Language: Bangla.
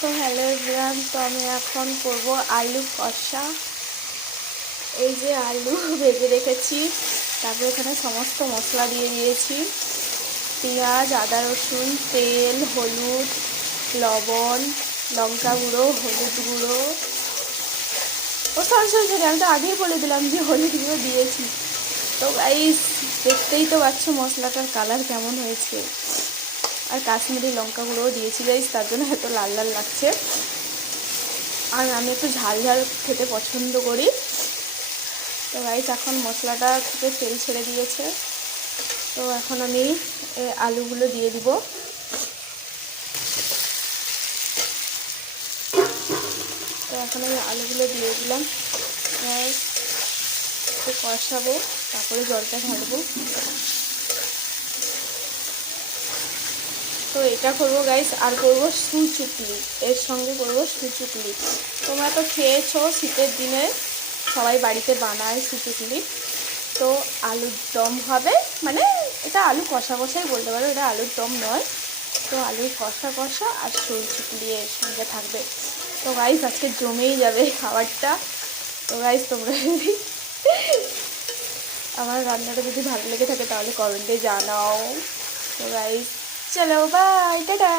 তো হ্যালো এভরিওয়ান, তো আমি এখন করব আলু কষা। এই যে আলু ভেজে রেখেছি, তারপরে এখানে সমস্ত মশলা দিয়ে দিয়েছি, পেঁয়াজ, আদা রসুন, তেল, হলুদ, লবণ, লঙ্কা গুঁড়ো, হলুদ গুঁড়ো। সরি আমি তো আগেই বলে দিলাম যে হলুদ গুঁড়ো দিয়েছি। তো গাইস দেখতেই তো পাচ্ছ মশলাটার কালার কেমন হয়েছে। আর কাশ্মীরি লঙ্কা গুঁড়োও দিয়েছি গাইস, তার জন্য এত লাল লাল লাগছে। আর আমি একটু ঝাল ঝাল খেতে পছন্দ করি। তো গাইস এখন মশলাটা থেকে তেল ছেড়ে দিয়েছে, তো এখন আমি আলুগুলো দিয়ে দিব। তো এখন আমি আলুগুলো দিয়ে দিলাম, একটু কষাবো, তারপরে জলটা ঢালবো। তো এটা করবো গাইস, আর করবো সুচুকলি, এর সঙ্গে করবো সুচুকলি। তোমরা তো খেয়েছো শীতের দিনে, সবাই বাড়িতে বানায় সুচুকলি। তো আলুর দম হবে, মানে এটা আলু কষা কষাই বলতে পারো, এটা আলুর দম নয়। তো আলুর কষা কষা আর সুচুকলি এর সঙ্গে থাকবে। তো গাইস আজকে জমেই যাবে খাবারটা। তো গাইস তোমরা যদি আমার রান্নাটা যদি ভালো লেগে থাকে তাহলে কমেন্টে জানাও। তো গাইস চলো বাই, টাটা।